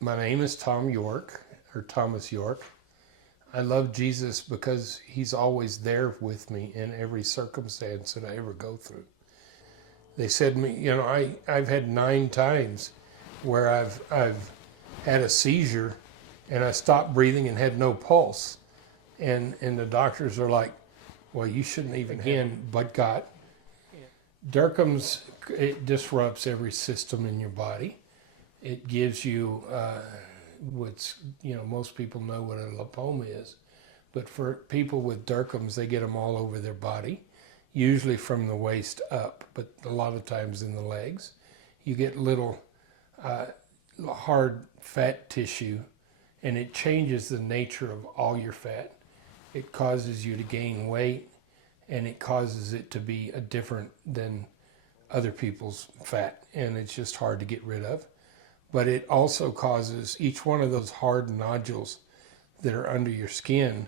My name is Tom York, or Thomas York. I love Jesus because he's always there with me in every circumstance that I ever go through. They said to me, I've had 9 times where I've had a seizure and I stopped breathing and had no pulse. And the doctors are like, well, you shouldn't even again, but God. Derkums, it disrupts every system in your body. It gives you most people know what a lipoma is, but for people with Derkums, they get them all over their body, usually from the waist up, but a lot of times in the legs. You get little hard fat tissue, and it changes the nature of all your fat. It causes you to gain weight, and it causes it to be different than other people's fat, and it's just hard to get rid of. But it also causes each one of those hard nodules that are under your skin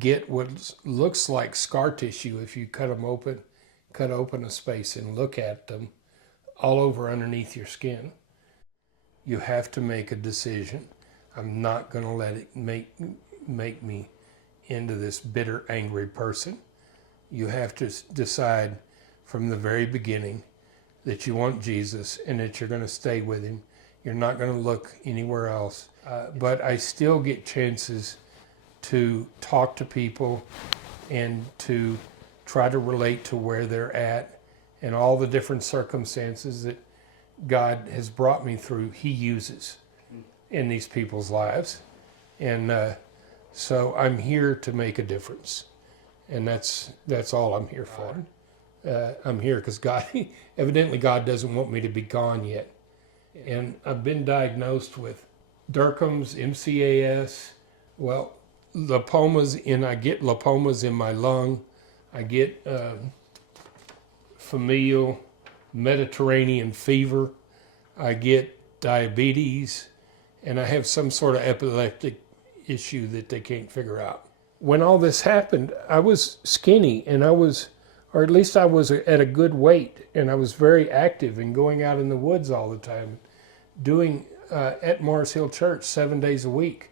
get what looks like scar tissue if you cut open a space and look at them all over underneath your skin. You have to make a decision. I'm not going to let it make me into this bitter, angry person. You have to decide from the very beginning that you want Jesus and that you're going to stay with him. You're not going to look anywhere else. But I still get chances to talk to people and to try to relate to where they're at and all the different circumstances that God has brought me through, he uses in these people's lives. And so I'm here to make a difference. And that's all I'm here for. I'm here because God, evidently God doesn't want me to be gone yet. And I've been diagnosed with Derkums, MCAS, lipomas, and I get lipomas in my lung. I get familial Mediterranean fever. I get diabetes, and I have some sort of epileptic issue that they can't figure out. When all this happened, I was skinny, and or at least I was at a good weight, and I was very active and going out in the woods all the time, doing at Morris Hill Church 7 days a week,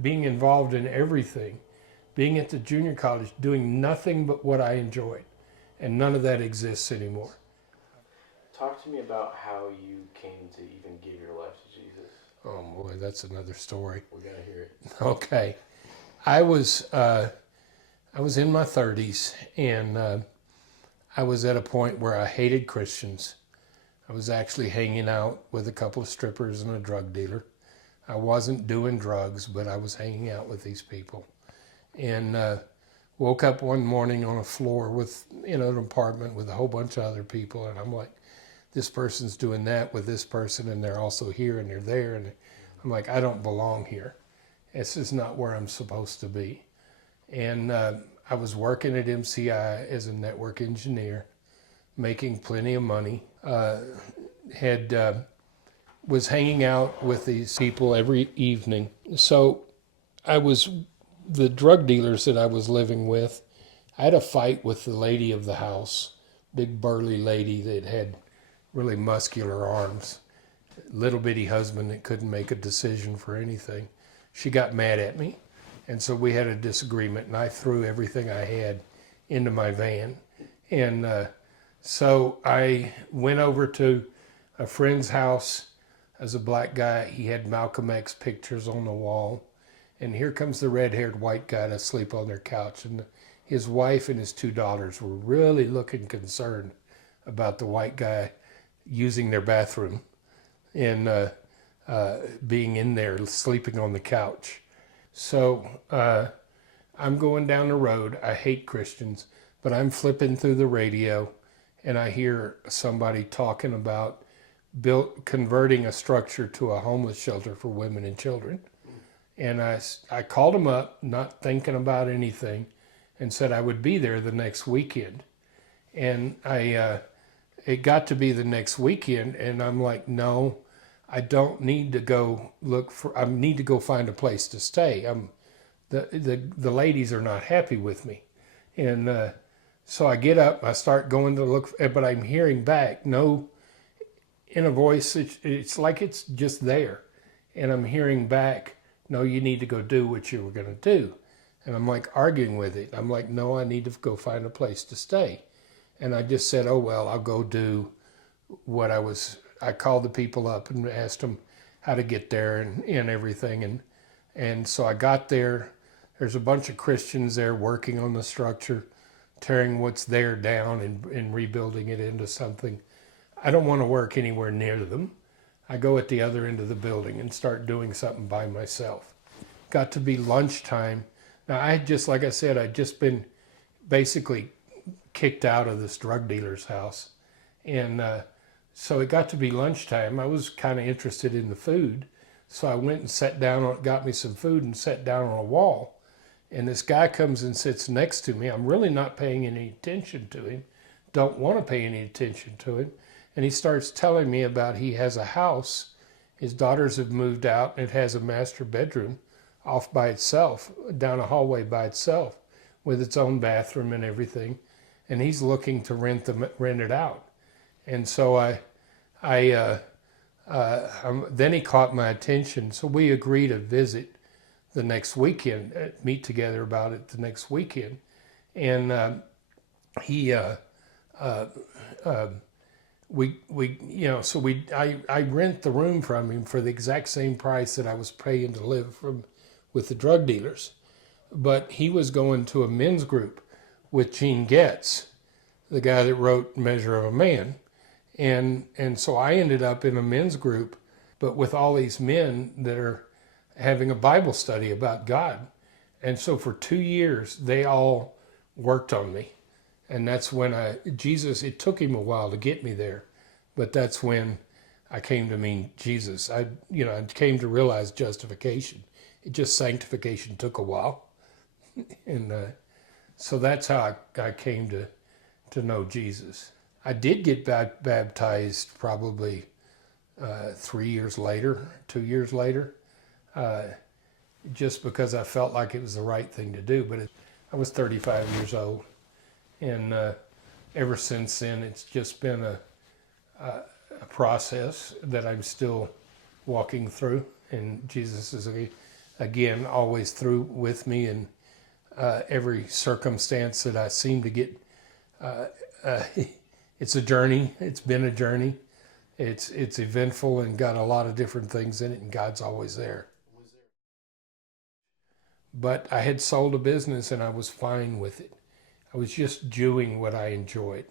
being involved in everything, being at the junior college, doing nothing but what I enjoyed, and none of that exists anymore. Talk to me about how you came to even give your life to Jesus. Oh boy, that's another story. We gotta hear it. Okay, I was in my 30s, and I was at a point where I hated Christians. I was actually hanging out with a couple of strippers and a drug dealer. I wasn't doing drugs, but I was hanging out with these people. And woke up one morning on a floor in an apartment with a whole bunch of other people, and I'm like, this person's doing that with this person, and they're also here and they're there. And I'm like, I don't belong here. This is not where I'm supposed to be. And I was working at MCI as a network engineer, making plenty of money. Was hanging out with these people every evening. So the drug dealers that I was living with, I had a fight with the lady of the house, big burly lady that had really muscular arms, little bitty husband that couldn't make a decision for anything. She got mad at me, and so we had a disagreement, and I threw everything I had into my van. And so I went over to a friend's house as a black guy. He had Malcolm X pictures on the wall. And here comes the red-haired white guy to sleep on their couch. And his wife and his 2 daughters were really looking concerned about the white guy using their bathroom and being in there, sleeping on the couch. So I'm going down the road. I hate Christians, but I'm flipping through the radio, and I hear somebody talking about converting a structure to a homeless shelter for women and children. And I called them up, not thinking about anything, and said I would be there the next weekend. And it got to be the next weekend, and I'm like, no, I don't need to go I need to go find a place to stay. The ladies are not happy with me. And so I get up, I start going to look, but I'm hearing back, no, in a voice, it's like it's just there. And I'm hearing back, no, you need to go do what you were going to do. And I'm like arguing with it. I'm like, no, I need to go find a place to stay. And I just said, oh, well, I'll go do what I called the people up and asked them how to get there and everything. And so I got there. There's a bunch of Christians there working on the structure, tearing what's there down and rebuilding it into something. I don't want to work anywhere near them. I go at the other end of the building and start doing something by myself. Got to be lunchtime. Now, like I said, I'd just been basically kicked out of this drug dealer's house. And so it got to be lunchtime. I was kind of interested in the food. So I went and sat down, got me some food and sat down on a wall. And this guy comes and sits next to me. I'm really not paying any attention to him. Don't want to pay any attention to him. And he starts telling me about he has a house. His daughters have moved out and it has a master bedroom off by itself, down a hallway by itself, with its own bathroom and everything. And he's looking to rent it out. And so then he caught my attention. So we agreed to visit the next weekend, meet together about it the next weekend. And I rent the room from him for the exact same price that I was paying to live with the drug dealers. But he was going to a men's group with Gene Getz, the guy that wrote Measure of a Man. And so I ended up in a men's group, but with all these men that are having a Bible study about God. And so for 2 years, they all worked on me. And that's when it took him a while to get me there, but that's when I came to mean Jesus. I came to realize justification. Sanctification took a while. And so that's how I came to know Jesus. I did get baptized probably 2 years later, just because I felt like it was the right thing to do. But I was 35 years old, and ever since then, it's just been a process that I'm still walking through, and Jesus is again always through with me in every circumstance that I seem to get. It's a journey. It's been a journey. It's eventful and got a lot of different things in it, and God's always there. But I had sold a business and I was fine with it. I was just doing what I enjoyed.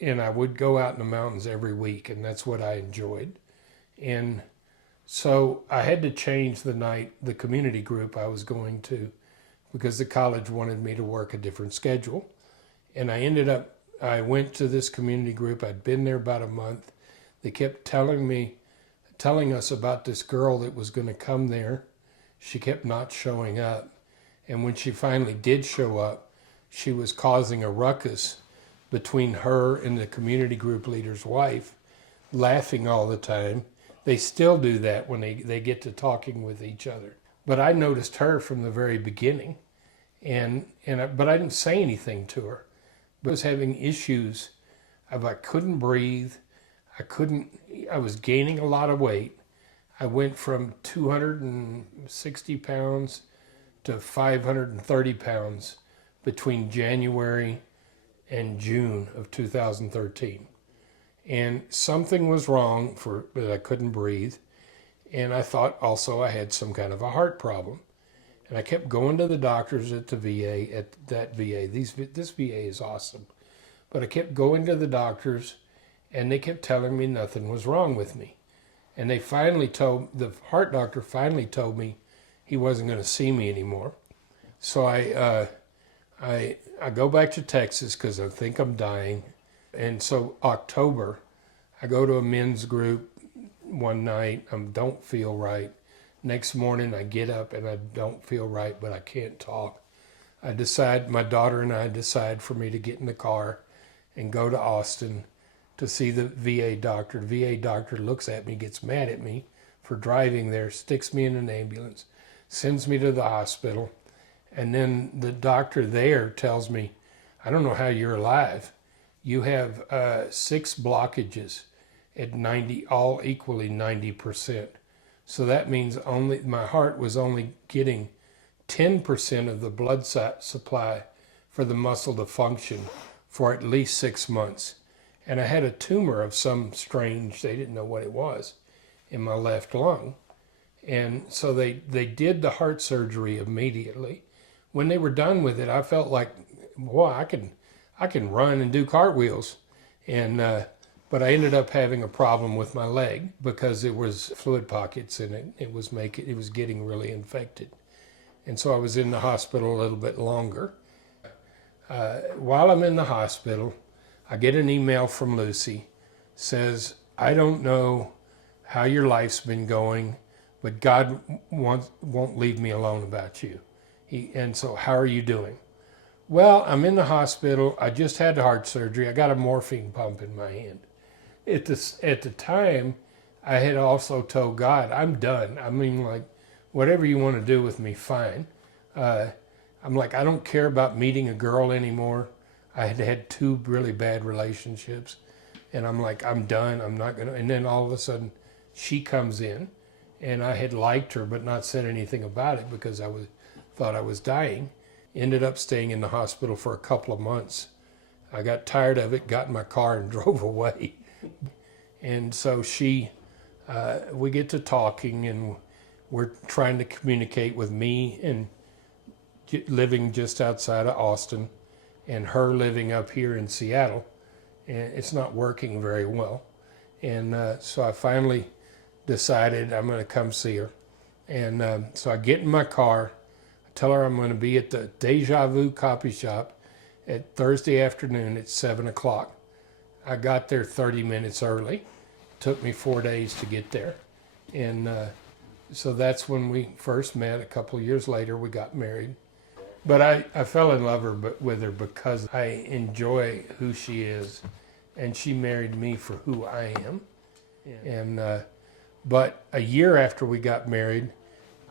And I would go out in the mountains every week, and that's what I enjoyed. And so I had to change the community group I was going to, because the college wanted me to work a different schedule. And I went to this community group. I'd been there about a month. They kept telling us about this girl that was going to come there. She kept not showing up. And when she finally did show up, she was causing a ruckus between her and the community group leader's wife, laughing all the time. They still do that when they get to talking with each other. But I noticed her from the very beginning, but I didn't say anything to her. But I was having issues. I couldn't breathe. I was gaining a lot of weight. I went from 260 pounds to 530 pounds between January and June of 2013. And something was wrong that I couldn't breathe. And I thought also I had some kind of a heart problem. And I kept going to the doctors at the VA, at that VA. This VA is awesome. But I kept going to the doctors, and they kept telling me nothing was wrong with me. And the heart doctor finally told me he wasn't going to see me anymore. So I go back to Texas because I think I'm dying. And so October, I go to a men's group one night. I don't feel right. Next morning, I get up and I don't feel right, but I can't talk. My daughter and I decide for me to get in the car and go to Austin to see the VA doctor. The VA doctor looks at me, gets mad at me for driving there, sticks me in an ambulance, sends me to the hospital. And then the doctor there tells me, I don't know how you're alive. You have 6 blockages at 90, all equally 90%. So that means only my heart was only getting 10% of the blood supply for the muscle to function for at least 6 months. And I had a tumor of some strange, they didn't know what it was, in my left lung. And so they did the heart surgery immediately. When they were done with it, I felt like, boy, I can run and do cartwheels. And but I ended up having a problem with my leg because it was fluid pockets in it. It was getting really infected. And so I was in the hospital a little bit longer. While I'm in the hospital, I get an email from Lucy, says, I don't know how your life's been going, but God won't leave me alone about you. And so how are you doing? Well, I'm in the hospital. I just had heart surgery. I got a morphine pump in my hand. At the time, I had also told God, I'm done. I mean, like, whatever you want to do with me, fine. I'm like, I don't care about meeting a girl anymore. I had had 2 really bad relationships. And I'm like, I'm done. I'm not going to. And then all of a sudden, she comes in. And I had liked her, but not said anything about it because thought I was dying. Ended up staying in the hospital for a couple of months. I got tired of it, got in my car and drove away. And so we get to talking, and we're trying to communicate with me and living just outside of Austin and her living up here in Seattle. And it's not working very well. And so I finally decided I'm going to come see her. And so I get in my car, I tell her I'm going to be at the Deja Vu Copy Shop at Thursday afternoon at 7 o'clock. I got there 30 minutes early. It took me 4 days to get there. And so that's when we first met. A couple of years later, we got married. But I fell in love with her because I enjoy who she is. And she married me for who I am. And but a year after we got married,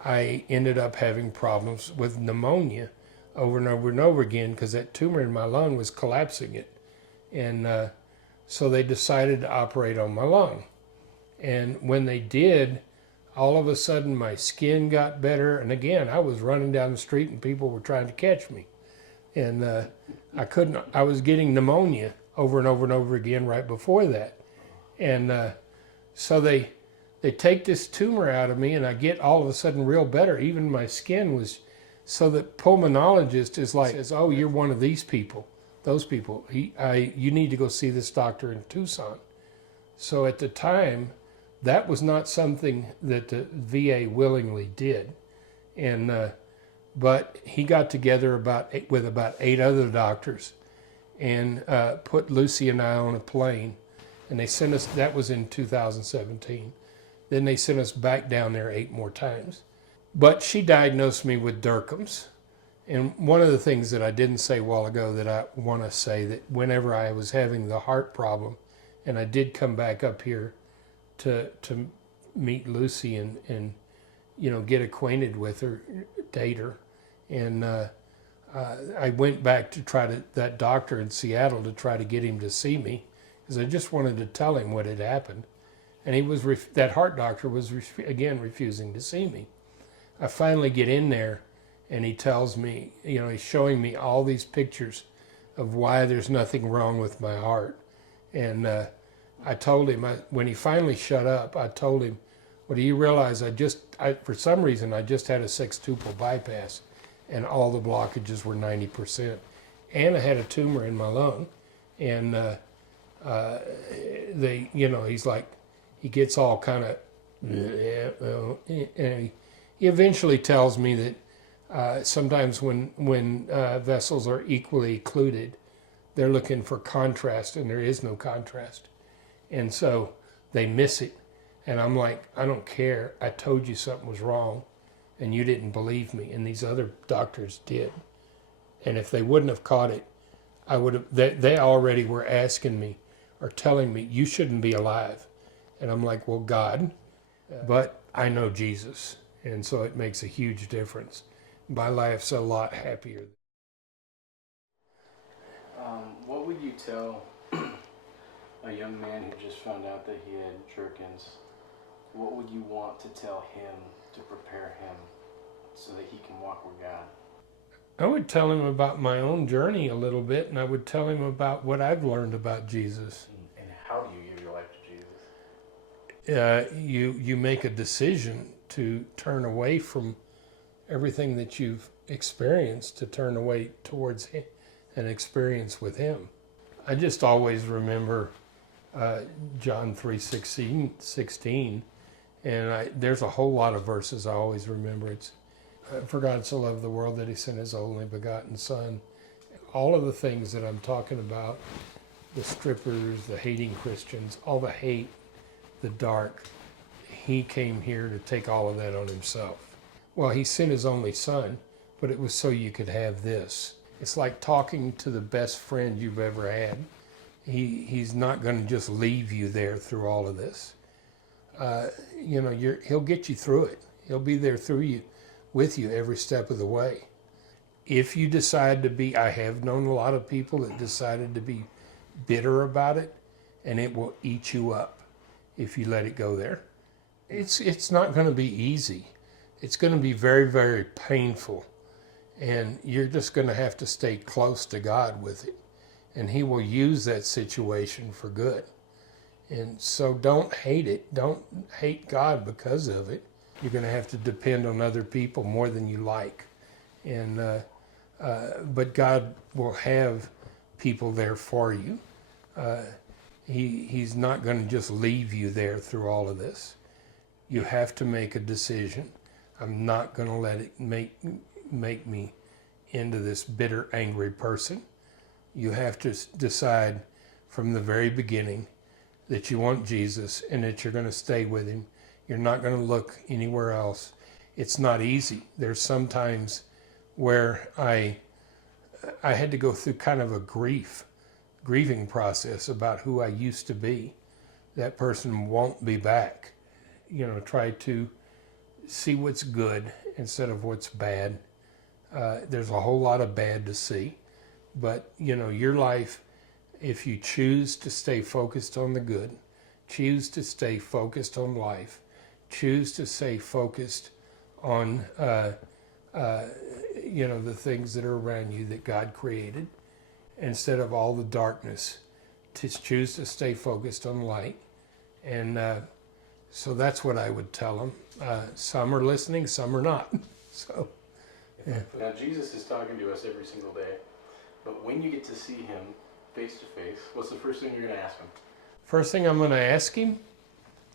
I ended up having problems with pneumonia over and over and over again because that tumor in my lung was collapsing it. And so they decided to operate on my lung. And when they did, all of a sudden my skin got better. And again, I was running down the street and people were trying to catch me. And I was getting pneumonia over and over and over again right before that. And so they take this tumor out of me and I get all of a sudden real better. Even my skin was, so that pulmonologist is like, says, oh, you're one of these people, those people. You need to go see this doctor in Tucson. So at the time, that was not something that the VA willingly did. And but he got together with about 8 other doctors and put Lucy and I on a plane. And they sent us, that was in 2017. Then they sent us back down there 8 more times. But she diagnosed me with Derkham's. And one of the things that I didn't say a while ago that I want to say, that whenever I was having the heart problem, and I did come back up here to meet Lucy and get acquainted with her, date her. And I went back to that doctor in Seattle to try to get him to see me because I just wanted to tell him what had happened. And he was that heart doctor was again refusing to see me. I finally get in there, and he tells me, he's showing me all these pictures of why there's nothing wrong with my heart. And I told him, when he finally shut up, I told him, well, do you realize for some reason, I just had a sextuple bypass, and all the blockages were 90%. And I had a tumor in my lung. And he's like, he gets all kind of, and he eventually tells me that sometimes when vessels are equally occluded, they're looking for contrast, and there is no contrast. And so they miss it. And I'm like, I don't care. I told you something was wrong, and you didn't believe me. And these other doctors did. And if they wouldn't have caught it, I would have. They already were asking me or telling me, you shouldn't be alive. And I'm like, well, God, but I know Jesus. And so it makes a huge difference. My life's a lot happier. What would you tell a young man who just found out that he had Jerkins what would you want to tell him to prepare him so that he can walk with God? I would tell him about my own journey a little bit, and I would tell him about what I've learned about Jesus. And how do you give your life to Jesus? You make a decision to turn away from everything that you've experienced, to turn away towards an experience with him. I just always remember John 3:16, and there's a whole lot of verses I always remember. It's for God so loved the world that he sent his only begotten son. All of the things that I'm talking about, the strippers, the hating Christians, all the hate, the dark, he came here to take all of that on himself. Well, he sent his only son, but it was so you could have this. It's like talking to the best friend you've ever had. He's not going to just leave you there through all of this. He'll get you through it. He'll be there with you every step of the way. If you decide to be, I have known a lot of people that decided to be bitter about it, and it will eat you up if you let it go there. It's not going to be easy. It's going to be very, very painful, and you're just going to have to stay close to God with it, and he will use that situation for good. And so don't hate it. Don't hate God because of it. You're going to have to depend on other people more than you like. But God will have people there for you. He's not going to just leave you there through all of this. You have to make a decision. I'm not going to let it make me into this bitter, angry person. You have to decide from the very beginning that you want Jesus and that you're going to stay with him. You're not going to look anywhere else. It's not easy. There's sometimes where I had to go through kind of a grieving process about who I used to be. That person won't be back. Try to see what's good instead of what's bad. There's a whole lot of bad to see. But, your life, if you choose to stay focused on the good, choose to stay focused on life, choose to stay focused on, the things that are around you that God created, instead of all the darkness, to choose to stay focused on light. And so that's what I would tell them. Some are listening, some are not. So, yeah. Now, Jesus is talking to us every single day, but when you get to see him face to face, what's the first thing you're going to ask him? First thing I'm going to ask him,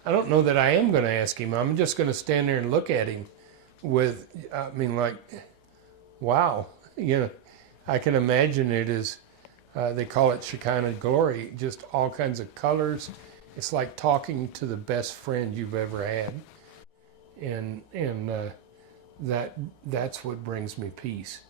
I don't know that I am going to ask him. I'm just going to stand there and look at him wow. I can imagine it as, they call it Shekinah glory, just all kinds of colors. It's like talking to the best friend you've ever had. And that's what brings me peace.